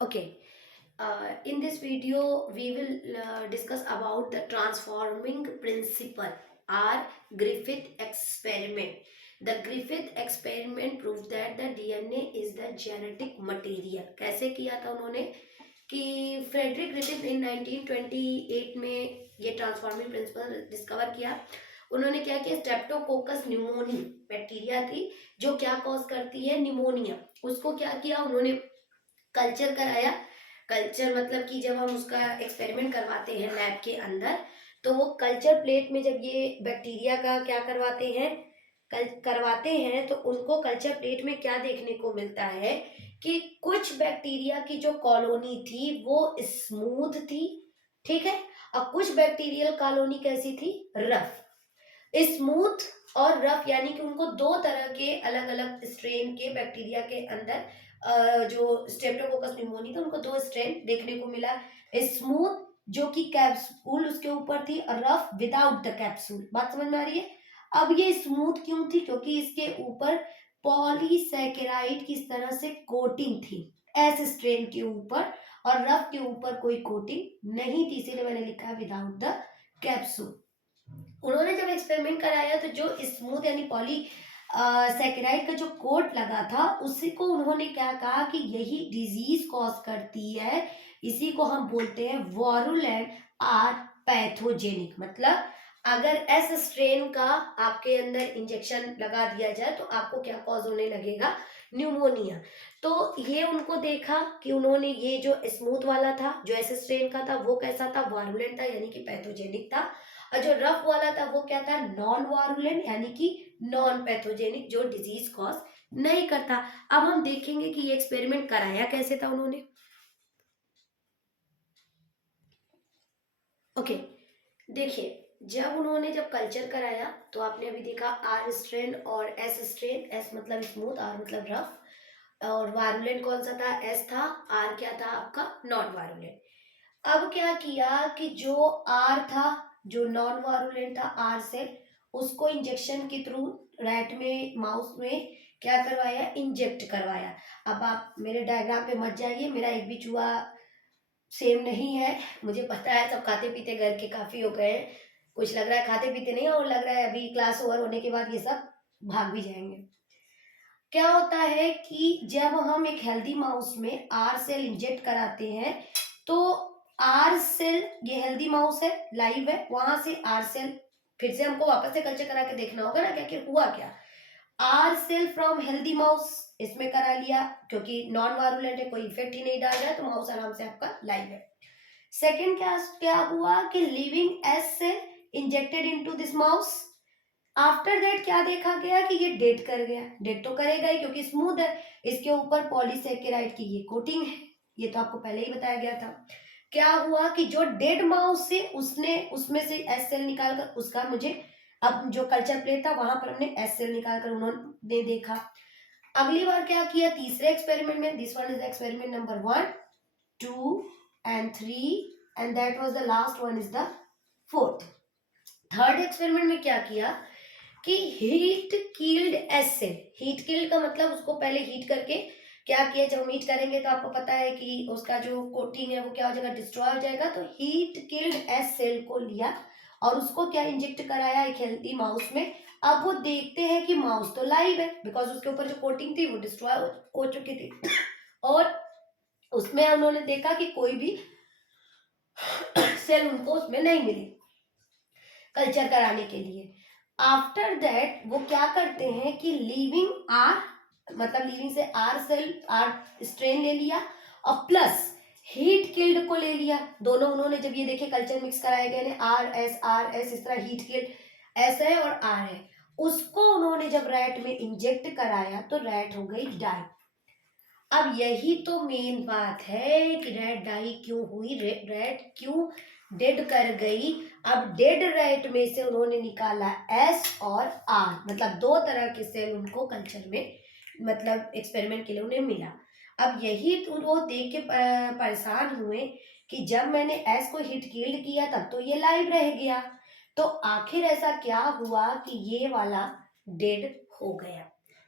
Okay. In this video, we will discuss about the transforming principle or Griffith experiment. The Griffith experiment proved that the DNA is the genetic material. कैसे किया था उन्होंने कि Frederick Griffith इन 1928 में ये transforming principle discover किया। उन्होंने क्या किया, स्ट्रेप्टोकोकस न्यूमोनी बैक्टीरिया थी जो क्या कॉज करती है, निमोनिया। उसको क्या किया उन्होंने, कल्चर कराया। कल्चर मतलब कि जब हम उसका एक्सपेरिमेंट करवाते हैं लैब के अंदर, तो वो कल्चर प्लेट में जब ये बैक्टीरिया का क्या करवाते हैं, करवाते हैं, तो उनको कल्चर प्लेट में क्या देखने को मिलता है कि कुछ बैक्टीरिया की जो कॉलोनी थी वो स्मूथ थी, ठीक है, और कुछ बैक्टीरियल कॉलोनी कैसी थी, रफ। स्मूथ और रफ यानी कि उनको दो तरह के अलग अलग स्ट्रेन के बैक्टीरिया के अंदर जो स्ट्रेप्टोकोकस निमोनी था उनको दो स्ट्रेन देखने को मिला। स्मूथ जो कि कैप्सूल उसके ऊपर थी और रफ विदाउट द कैप्सूल। बात समझ में आ रही है? अब ये स्मूथ क्यों थी? क्योंकि इसके ऊपर पॉलीसैकेराइड की इस तरह से कोटिंग थी एस स्ट्रेन के ऊपर, और रफ के ऊपर कोई कोटिंग नहीं थी, इसीलिए मैंने लिखा है विदाउट द कैप्सूल। उन्होंने जब एक्सपेरिमेंट कराया तो जो स्मूथ यानी पॉली सैकेराइड का जो कोट लगा था उसी को उन्होंने क्या कहा कि यही डिजीज कॉज करती है, इसी को हम बोलते हैं वॉरुलेंट आर पैथोजेनिक। मतलब अगर एस स्ट्रेन का आपके अंदर इंजेक्शन लगा दिया जाए तो आपको क्या कॉज होने लगेगा, न्यूमोनिया। तो ये उनको देखा कि उन्होंने ये जो स्मूथ वाला था जो एस स्ट्रेन का था वो कैसा था, वारुलेंट था यानी कि पैथोजेनिक था, और जो रफ वाला था वो क्या था, नॉन वारुलेंट यानी कि नॉन पैथोजेनिक, जो डिजीज कॉज नहीं करता। अब हम देखेंगे कि ये एक्सपेरिमेंट कराया कैसे था उन्होंने। ओके, देखिए, जब कल्चर कराया तो आपने अभी देखा आर स्ट्रेन और एस स्ट्रेन, एस मतलब स्मूथ, आर मतलब रफ, और वारुलेंट कौन सा था, एस था, आर क्या था आपका, नॉन वारुलेंट। अब क्या किया कि जो आर था, जो नॉन वारुलेंट था आर से, उसको इंजेक्शन के थ्रू रैट में, माउस में क्या करवाया, इंजेक्ट करवाया। अब आप मेरे डायग्राम पे मत जाइए, मेरा एक भी चूहा सेम नहीं है, मुझे पता है, सब खाते पीते घर के काफी हो गए हैं। कुछ लग रहा है खाते पीते नहीं, और लग रहा है अभी क्लास ओवर होने के बाद ये सब भाग भी जाएंगे। क्या होता है कि जब हम एक हेल्दी माउस में आर सेल इंजेक्ट कराते हैं तो आर सेल, ये हेल्दी माउस है, लाइव है, वहां से आर सेल, फिर से हमको वापस से कल्चर करा के देखना होगा ना क्या क्या हुआ, क्या R cell from healthy mouse इसमें करा लिया, क्योंकि नॉन वारुलेंट है, कोई इफेक्ट ही नहीं डाल रहा है, तो माउस आराम से आपका लाइव है। सेकेंड क्या क्या हुआ कि living S cell injected into this mouse. After that क्या देखा गया कि ये डेट कर गया, डेट तो करेगा ही क्योंकि स्मूथ है, इसके ऊपर पॉलीसैकेराइड की ये कोटिंग है, ये तो आपको पहले ही बताया गया था। क्या हुआ कि जो डेड माउस से उसने उसमें से एस सेल निकालकर उसका मुझे, अब जो कल्चर प्लेट था वहां पर हमने एस सेल निकालकर उन्होंने देखा। अगली बार क्या किया, तीसरे एक्सपेरिमेंट में, this one is experiment number 1, 2 and 3, and that was the last one is the fourth. Third experiment में क्या किया कि heat killed S cell. Heat killed का मतलब उसको पहले हीट करके क्या किया, जब हम हीट करेंगे तो आपको पता है कि उसका जो कोटिंग है वो क्या हो जाएगा, डिस्ट्रॉय हो जाएगा। तो हीट किल्ड एस सेल को लिया और उसको क्या इंजेक्ट कराया एक हेल्दी माउस में। अब वो देखते हैं कि माउस तो लाइव है, बिकॉज उसके ऊपर जो कोटिंग थी वो डिस्ट्रॉय हो चुकी थी, और उसमें उन्होंने देखा कि कोई भी सेल उनको उसमें नहीं मिली कल्चर कराने के लिए। आफ्टर दैट वो क्या करते हैं कि लीविंग आर, मतलब लीविंग से आर सेल, आर स्ट्रेन ले लिया और प्लस हीट किल्ड को ले लिया। दोनों उन्होंने जब ये देखे कल्चर मिक्स कराए गए आर एस इस तरह, हीट किल्ड एस है और आर है, उसको उन्होंने जब रैट में इंजेक्ट कराया तो रैट हो गई डाई। अब यही तो मेन बात है कि रैट डाई क्यों हुई, रैट क्यों डेड कर गई। अब डेड रैट में से उन्होंने निकाला एस और आर, मतलब दो तरह के सेल उनको कल्चर में, मतलब एक्सपेरिमेंट के लिए उन्हें मिला। अब यही तो वो देख के परेशान हुए कि जब मैंने एस को हिट किल्ड किया तब तो ये लाइव रह गया, तो आखिर ऐसा क्या हुआ कि ये वाला डेड हो गया।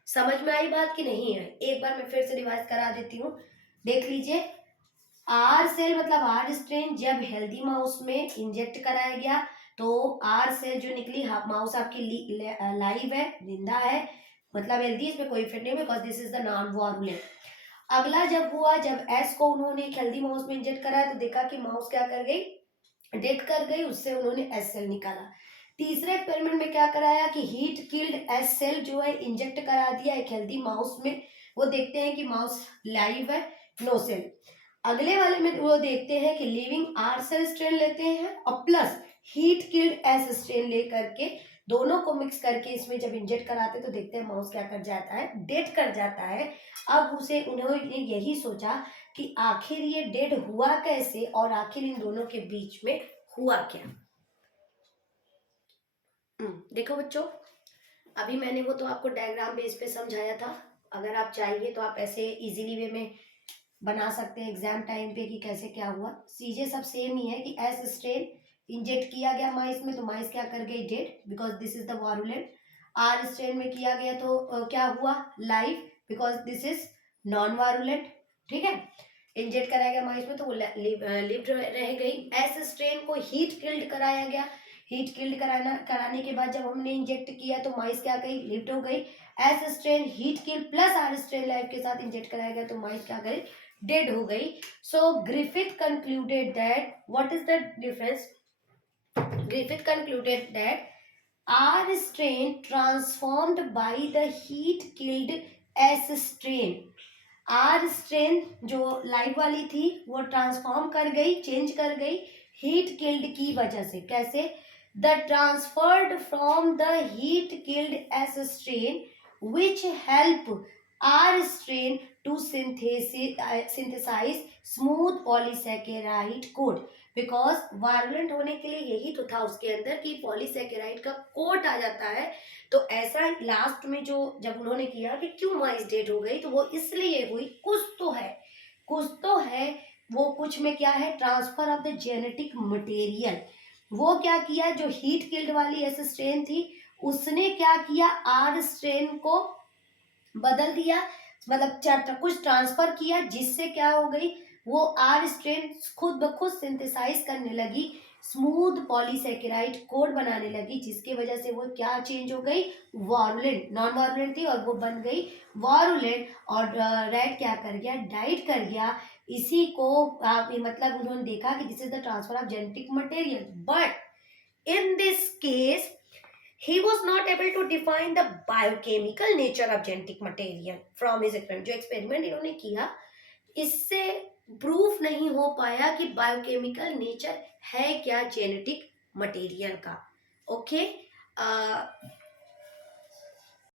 समझ में आई बात कि नहीं है? एक बार मैं फिर से रिवाइज करा देती हूँ, देख लीजिए। आर सेल मतलब आर स्ट्रेन जब हेल्दी माउस में इंजेक्ट कराया गया तो आर सेल जो निकली, माउस आपकी लाइव है, जिंदा है, मतलब हेल्दी, इसमें कोई इफेक्ट नहीं, because this is the non virulent. अगला जब हुआ, जब एस को उन्होंने एक हेल्दी माउस में इंजेक्ट कराया तो देखा कि माउस क्या कर गई, डेड कर गई, उससे उन्होंने एस सेल निकाला। तीसरे एक्सपेरिमेंट में क्या कराया कि हीट किल्ड एस सेल जो है इंजेक्ट करा दिया एक हेल्दी माउस में, वो देखते हैं कि माउस लाइव है, नो सेल। अगले वाले में वो देखते हैं कि लिविंग आर सेल स्ट्रेन लेते हैं और plus heat killed S strain ले करके दोनों को मिक्स करके इसमें जब इंजेक्ट कराते तो देखते हैं माउस क्या कर जाता है, डेड कर जाता है। अब उसे उन्होंने यही सोचा कि आखिर ये डेड हुआ कैसे और आखिर इन दोनों के बीच में हुआ क्या। देखो बच्चों, अभी मैंने वो तो आपको डायग्राम बेस पे समझाया था, अगर आप चाहिए तो आप ऐसे इजीली वे में बना सकते हैं एग्जाम टाइम पे कि कैसे क्या हुआ। चीजें सब सेम ही है कि एस स्ट्रेन इंजेक्ट किया गया माइस में तो माइस क्या कर गई, dead, because this is the virulent. R strain में किया गया तो क्या हुआ, live, because this is non virulent. ठीक है, इंजेक्ट कराया गया माइस में तो वो लिव्ड रह गई। एस स्ट्रेन को हीट किल्ड कराया गया, हीट किल्ड कराने के बाद जब हमने इंजेक्ट किया तो माइस क्या गई, लिव्ड हो गई। S strain heat kill plus R strain live के साथ इंजेक्ट कराया गया तो माइस क्या गई, डेड हो गई। So Griffith concluded that, what is the difference, Griffith concluded that R strain transformed by the heat killed S strain, R strain जो लाइव वाली थी वो ट्रांसफॉर्म कर गई, चेंज कर गई हीट किल्ड की वजह से। कैसे, the transferred from the heat killed S strain which help R strain to synthesize smooth polysaccharide code, because violent होने के लिए यही तो था उसके अंदर कि पॉलीसेकेराइड का कोट आ जाता है। तो ऐसा लास्ट में जो जब उन्होंने किया कि क्यों माइस डेड हो गई तो वो इसलिए हुई, कुछ तो है, कुछ तो है। वो कुछ में क्या है, transfer of the genetic material. वो क्या किया, जो हीट किल्ड वाली एस स्ट्रेन थी उसने क्या किया, आर स्ट्रेन को बदल दिया, मतलब कुछ ट्रांसफर किया, जिससे क्या हो गई, वो आर स्ट्रेन खुद ब खुद सिंथेसाइज करने लगी, स्मूथ पॉलीसेकेराइड कोड बनाने लगी, जिसकी वजह से वो क्या चेंज हो गई, वारुलेंट, नॉन वारुलेंट थी और वो बन गई वारुलेंट। और रेड क्या कर गया, डाइड कर गया। इसी को आप मतलब उन्होंने देखा कि this is the transfer of genetic material, but in this case he was not able to define the biochemical nature of genetic material from his experiment। जो एक्सपेरिमेंट इन्होंने किया इससे प्रूफ नहीं हो पाया कि बायोकेमिकल नेचर है क्या जेनेटिक मटेरियल का। ओके,